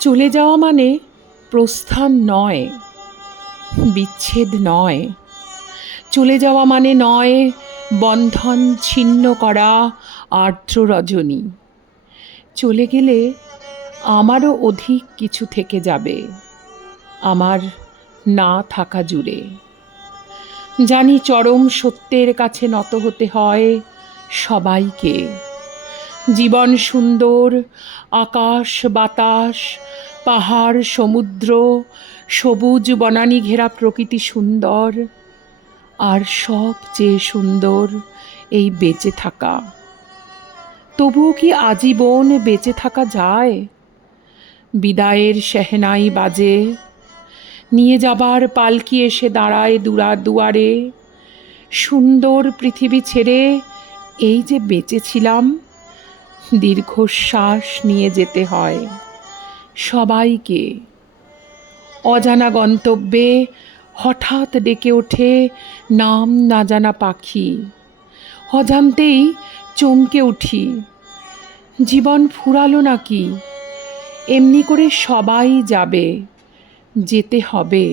চলে যাওয়া মানে প্রস্থান নয়, বিচ্ছেদ নয়। চলে যাওয়া মানে নয় বন্ধন ছিন্ন করা আর্দ্র রজনী। চলে গেলে আমারও অধিক কিছু থেকে যাবে আমার না থাকা জুড়ে। জানি চরম সত্যের কাছে নত হতে হয় সবাইকে। জীবন সুন্দর, আকাশ বাতাস, পাহাড় সমুদ্র, সবুজ বনানী ঘেরা প্রকৃতি সুন্দর, আর সবচেয়ে সুন্দর এই বেঁচে থাকা। তবুও কি আজীবন বেঁচে থাকা যায়? বিদায়ের সেহনাই বাজে, নিয়ে যাবার পালকি এসে দাঁড়ায় দুয়ারে। সুন্দর পৃথিবী ছেড়ে এই যে বেঁচেছিলাম, দীর্ঘশ্বাস নিয়ে যেতে হয় সবাইকে। অজানা গন্তব্যে হঠাৎ ডেকে ওঠে নাম না জানা পাখি। অজান্তেই চমকে উঠি, জীবন ফুরালো নাকি? এমনি করে সবাই যাবে, যেতে হবে।